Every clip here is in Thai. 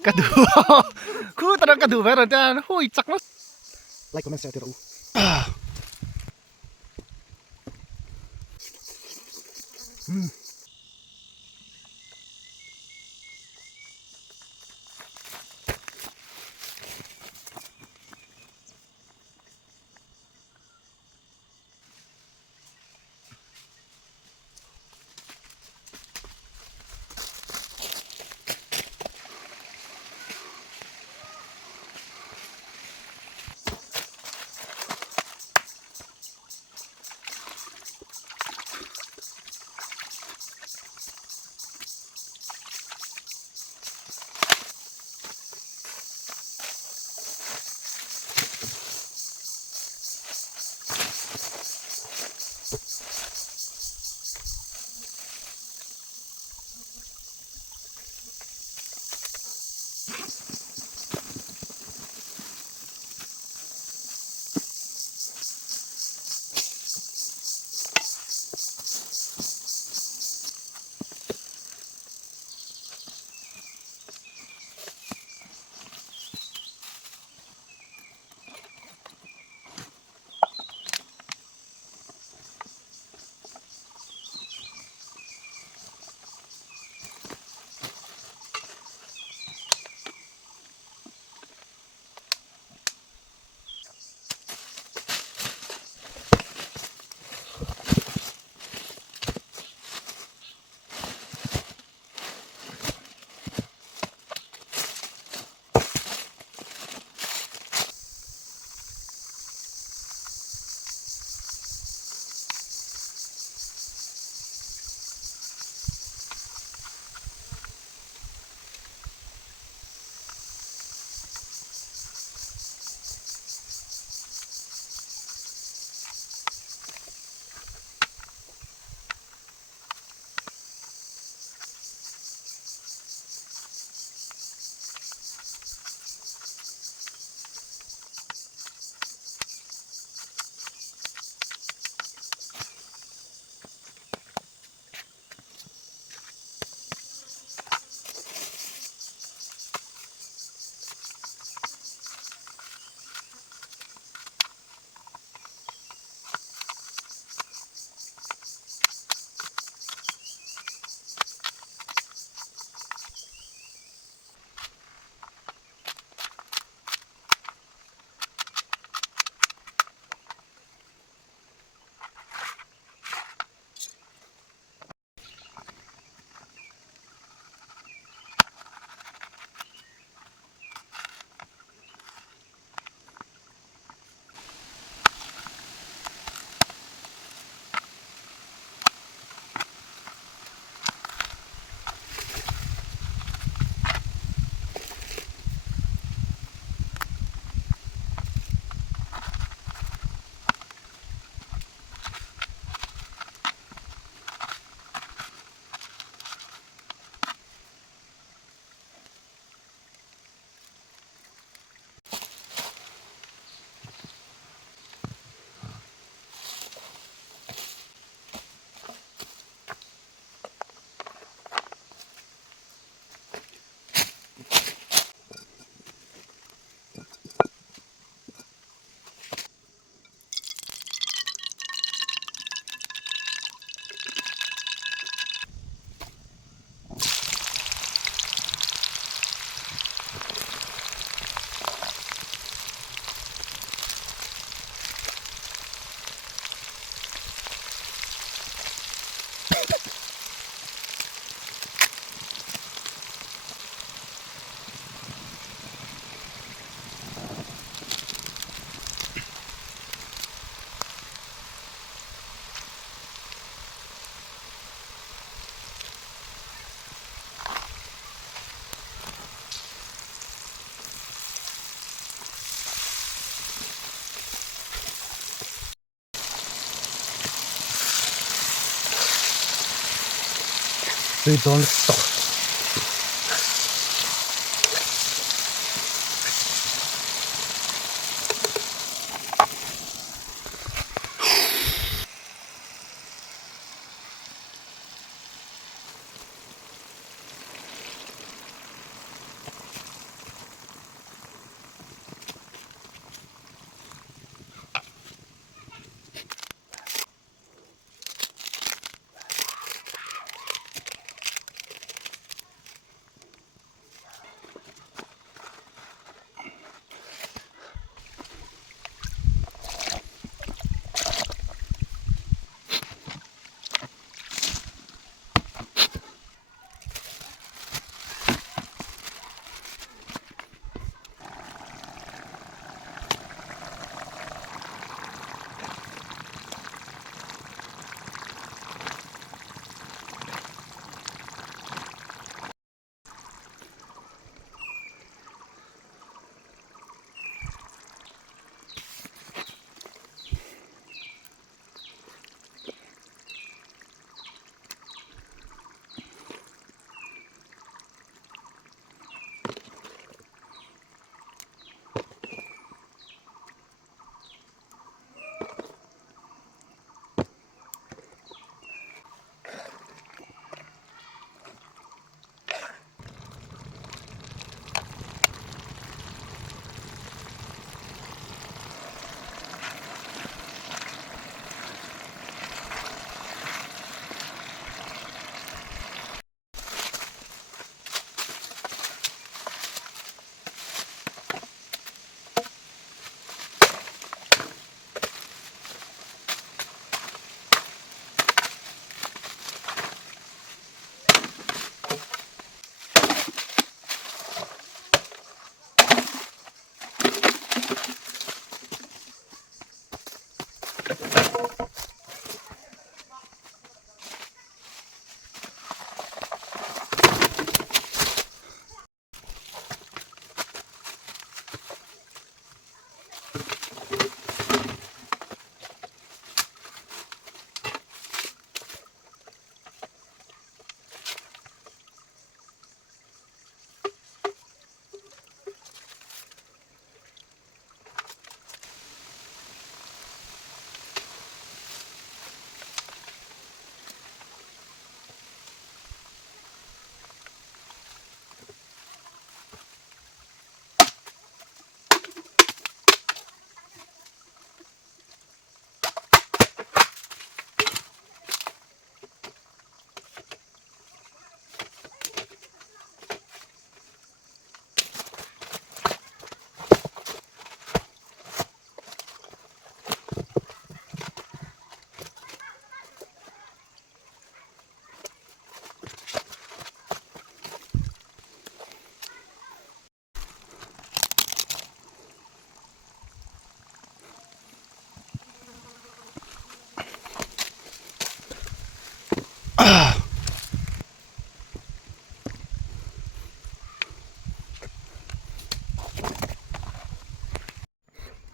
Kadu. Ku tanang kadu meron dyan. Huy, tsak mas. Like, comment, share, tiro. We don't stop.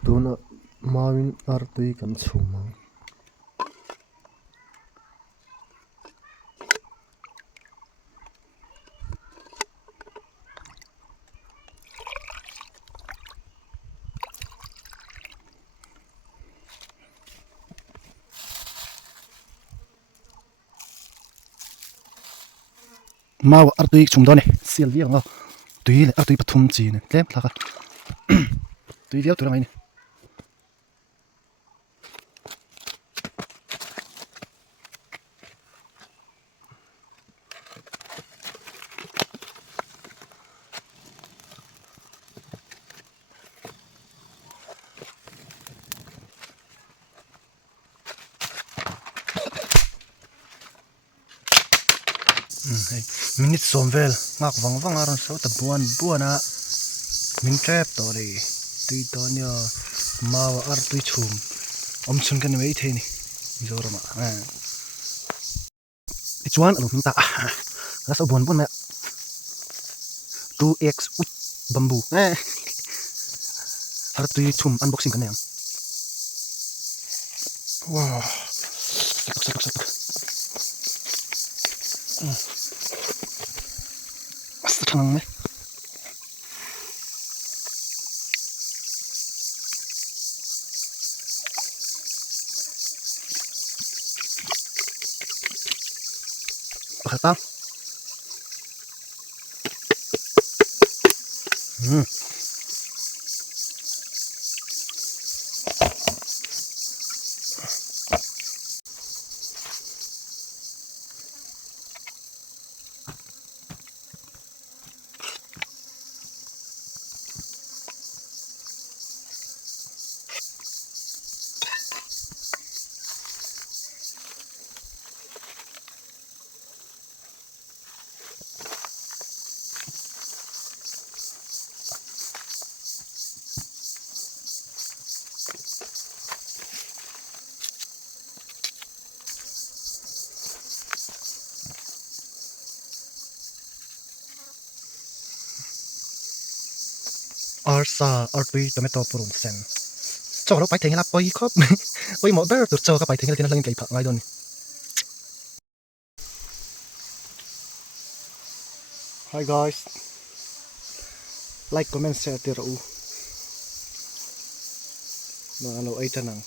tuna mawin artui kan chuma maw artui chungdone silvi anga tui le artui pathum chi ne tlem thlaka tui viau turangai ni minute somvel ngak wang aron so ta buana min trap to re tui to nya maw artui chum omchun kan wei the ni zorama chuan alung ta la so bon ma 2x ut bamboo artui chum unboxing kan yang wow sak Astranang me. Pakata. Arsa artui tomato purun sen. Choro pai thengela poi khop. Poi mo ber tur choka pai thengela tin langin kai phak ngai don. Hi guys. Like, comment, share tira u. Na ano ay tanang.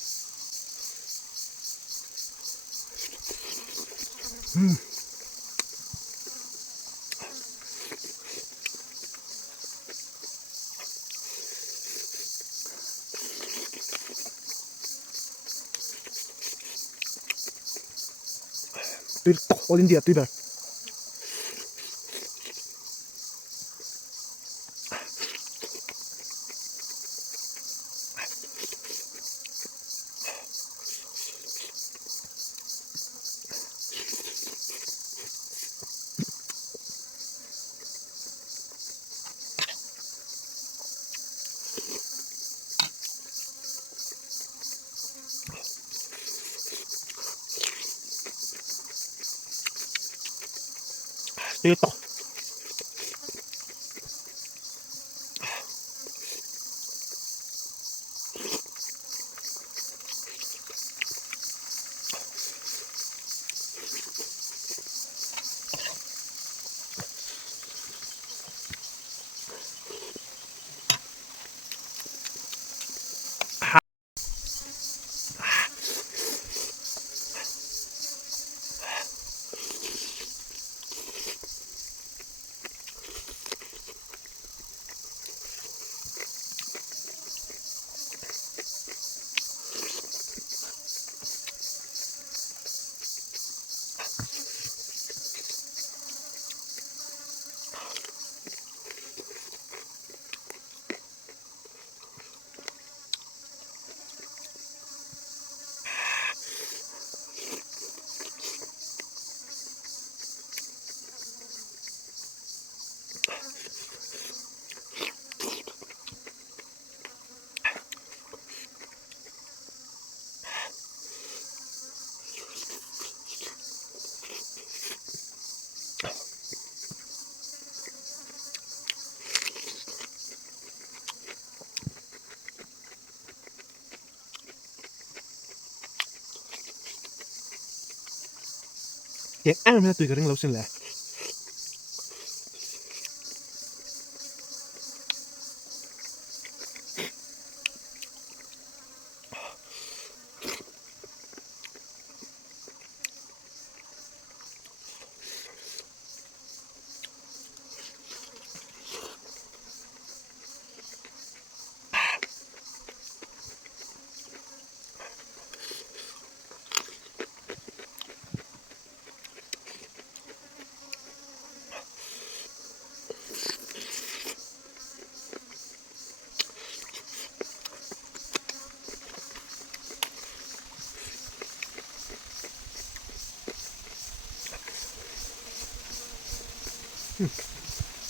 All India tiba. Dito. tiếng ăn là tùy cái rừng lâu xin lẽ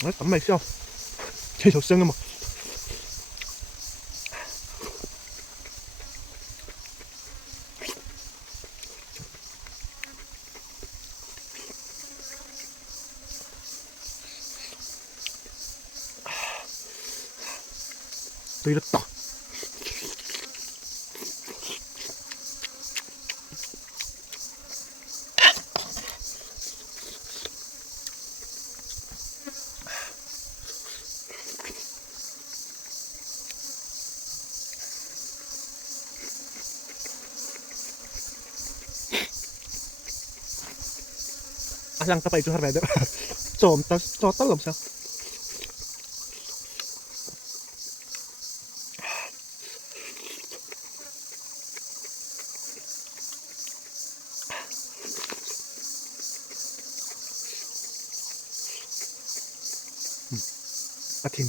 nó tắm mày sao chơi sầu xương mà tùy rất to lang tapay itu harga contas total làm sao atin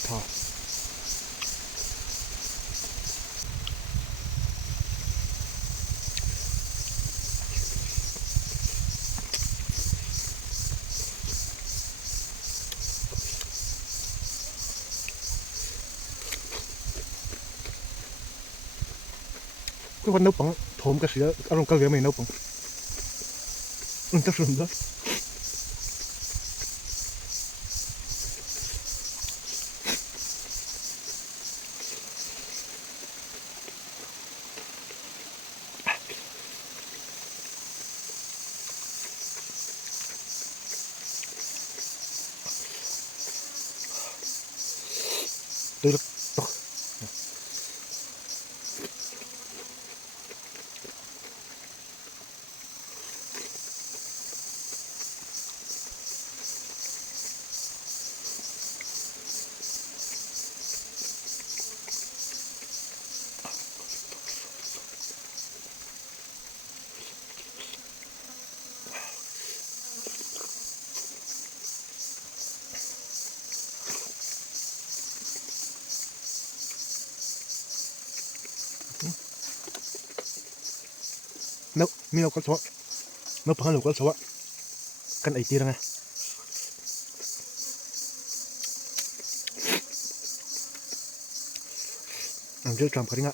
thò cái con nấu bóng thốn cái sữa ở trong cái ghế mình nấu bóng chắc rồi đó tôi nấu mi nấu con chó nấu bằng nấu con chó căn ấy tí ra ngay làm chưa trầm cái đi ngạ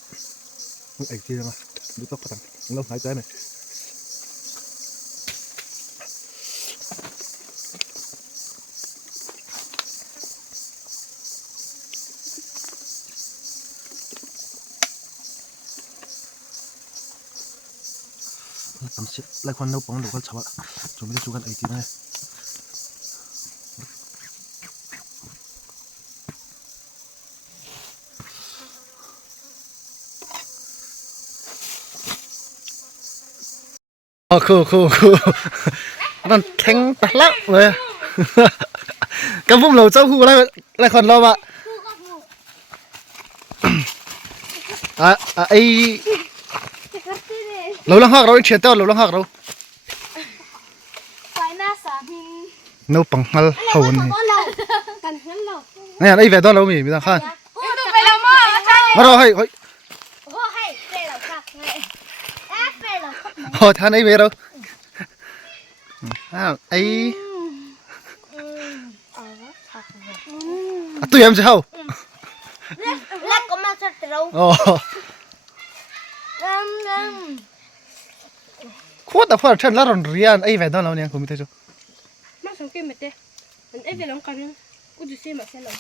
ấy tí ra ngay được tóc phát thằng lâu hái trái này tầm xịt lại khoan nấu bằng nấu con chó chúng mình chú căn ấy tí này cool นั่นแข็งตะลักเลยกำพุ่มเหล่าเจ้าคู่อะไรคนเราอะไอเราลังหักเราเฉียดเต้าเราลังหักเราโน้ปังฮัลเขาวันนี้เนี่ยไอแวดเรามีต่างข้างมาเราให้พอทานไอเวเราไอตู้ยำจะเข้าแล้วก็มาสัตว์เราอ๋อโคตรพอฉันละรอนเรียนไอแวดเราเนี่ยคุณมิเตจูมาสังเกตไหมเต้มันไอ้เวลากันกูจะซื้อมาเสร็จแล้ว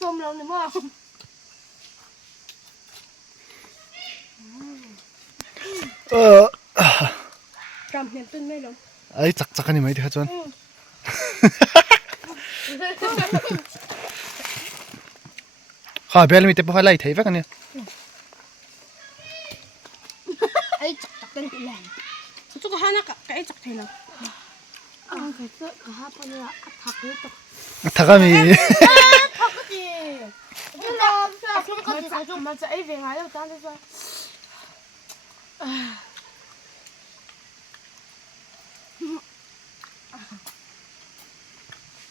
ต้มเราเนี่ยมั้งจำเห็นต้นไม่ลงไอ้จักกันนี่ไหมที่เขาชวนข้าเบลมีแต่พอไล่เทฟักกันเนี่ยไอ้จักกันอีแหลมทุกคนน่ะกับไอ้จักเทแล้วเกิดก็หาปเนี่ยถักเลยตกถ้าก็มีถักก็ดีเราช่วยก็ดีช่วยมันจะไอ้เวงอะไรแล้วตั้งแต่ว่า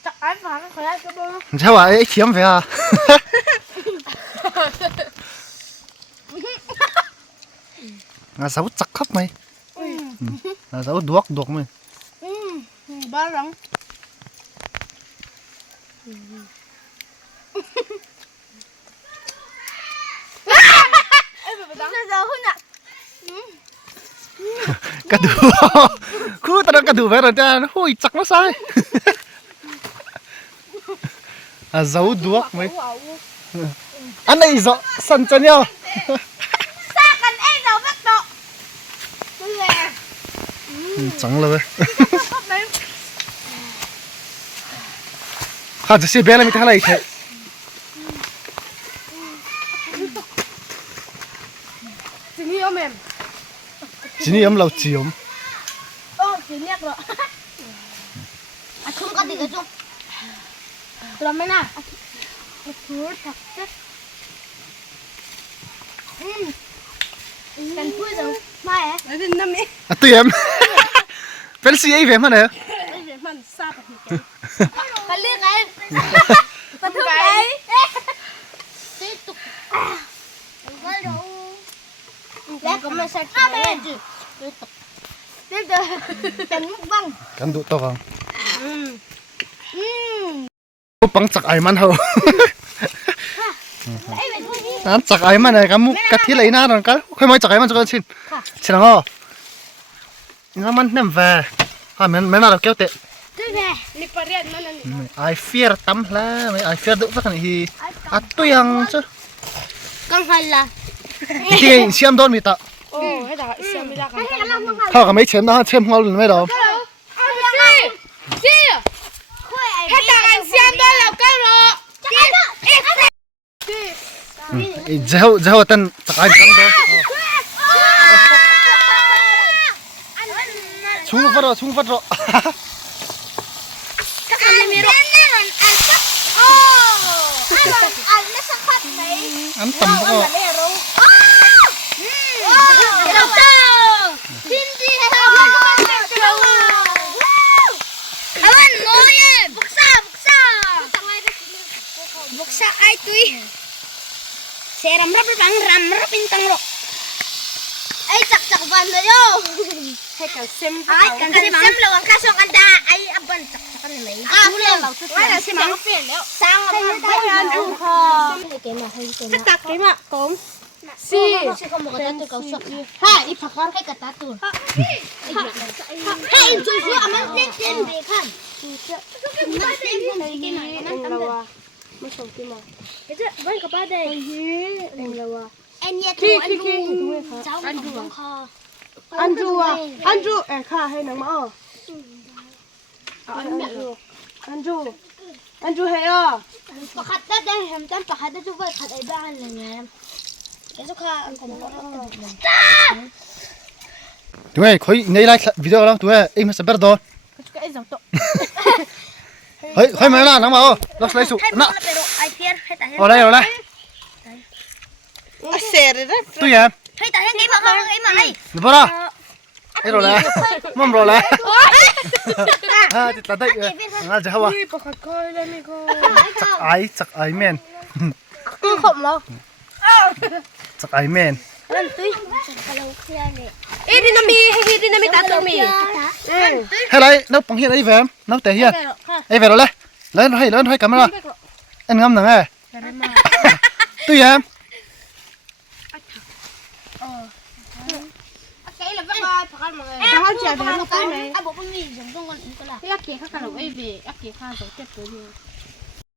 จักไอ้ฝาก็ขยันก็บ้าง你猜我ไอ้เทียมไปอ่ะงาสาวจักครับไหมงาสาวดวกไหมบ้าหลังกระดูคู่ตอนกระดูไปแล้วจ้าหุ้ยจักมาใส่สาวดวกไหมอันไหนจะสันจันยากันไอ้เราแบบโตจังเลยข้าจะเสียเบลไม่ทันไรแค่ทีนี้เอาแม่ทีนี้เราจีมโอ้จีเรียกเหรอชุ่มกันดีกันชุ่มเราไม่น่าถือถักเซ็ตกันพูดจังไม่เอ๊ะไอ้เป็นน้ำมีเตรียมเป็นสีไอ้เฟมันเหรอไอ้เฟมันซาบะกันเรียกไงกันทุกไงสิตุกแล้วก็มาใส่กันเลยจุเดี๋ยวกันมุกบังกันดูตัวกันปังจักไอ้มันเหรอนั่นจักไอ้มันเลยกันมุกกะทิเลยนะนั่นกันค่อยมาจักไอ้มันจักชิ้นชิ้นละงั้นมันนั่นแหวะไม่น่าเราเกี่ยวเตะนี่ปริยัติมันนี่ไอเฟียร์ตั้มแล้วไอเฟียร์ดูสักหน่อยอัดตัวยังจ้ะกังหันละที่เชื่อมโดนมีตาโอ้ให้ด่าเสียไม่ได้กันถ้าก็ไม่เชื่อมนะเชื่อมหัวหรือไม่หรอสิให้ด่ากันเสียมโดนแล้วกันหรอเจ้าตันจักไอ้กันดูชุ่มฟัดรออันนี้มีรถอันไม่สักพักไหนอันต่ำก็เราเจ้าจริงๆเราไอ้วันโง่เนี่ยบุกซ่าไอ้ตุ้ยเสรำรับบังรำรับเป็นตังหรอก จักวันเลยโย่ให้กันเซมไอ้กันเซมระวังข้าชงกันดาไอ้อับบันจักกันไหมรู้เลยเราจะไม่ได้ใช่ไหมเปลี่ยนแล้วสร้างให้งานดูค่ะให้เกมมาให้เกมตักเกมอ่ะกลมสิใช่เขาบอกกันตัวเก่าสุดให้อีพักให้กับตาตัวให้ช่วยช่วยอ่ะมันเต้นเต้นเบคันมันเต้นเต้นเกมนั่นตั้งแต่ไม่ส่งเกมมาเฮ้ยบ้านกับบ้านเด็กเอ็นละวะเอ็นเนี่ยตัวอันดูเจ้าอันดูคออันจูค่าให้น้องมาอันจูให้ประคัดได้เห็นแต่ประคัดได้ทุกวันขัดไอ้บ้านเลยไงแกสุขาอันผมก็ด้วยคุยในไลฟ์วิดีโอแล้วด้วยเอ็มสเปอร์ดอนเฮ้ยคุยมาแล้วน้องมาลักไลฟ์สุน่ะอะไรเสียเลย ตู้ยังให้แต่ให้ไงมาเขาไงมาไอ้ เดี๋ยวละไอ้รอแล้วมั่มรอแล้วติดตาได้น่าจะว่าจากไอแมนขมแล้วจากไอแมนดินามีตาตัวมีให้ไรนักปังเฮียไอ้แฟมนักแต่เฮียไอ้แฟมรอแล้วให้กลับมาละเอ็นงำหนังไงตู้ยังเขาเจียเดี๋ยวเราไปไหน อ่ะบอกว่ามีสมต้องกันก็ละ ยักษ์เกี่ยข้ากันหรอกไอ้เบยักษ์เกี่ยข้าสองเจ็ดตัวเดียว